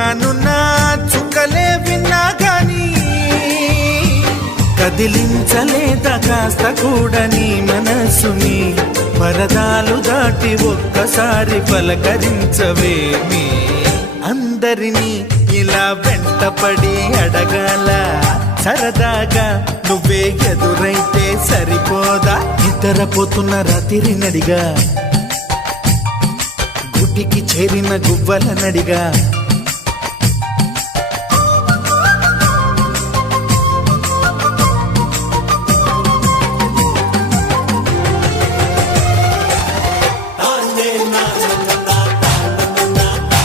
రానున్న చుక్కలే విన్నా గాని కదిలించలేదా కాస్త కూడా నీ మనసుని పరదాలు దాటి ఒక్కసారి పలకరించవేమి అందరినీ ఇలా వెంటపడి అడగాల సరదాగా నువ్వే ఎదురైతే సరిపోదా నిద్రపోతున్న రాత్రి నడిగా గుడికి చేరిన గువ్వల నడిగా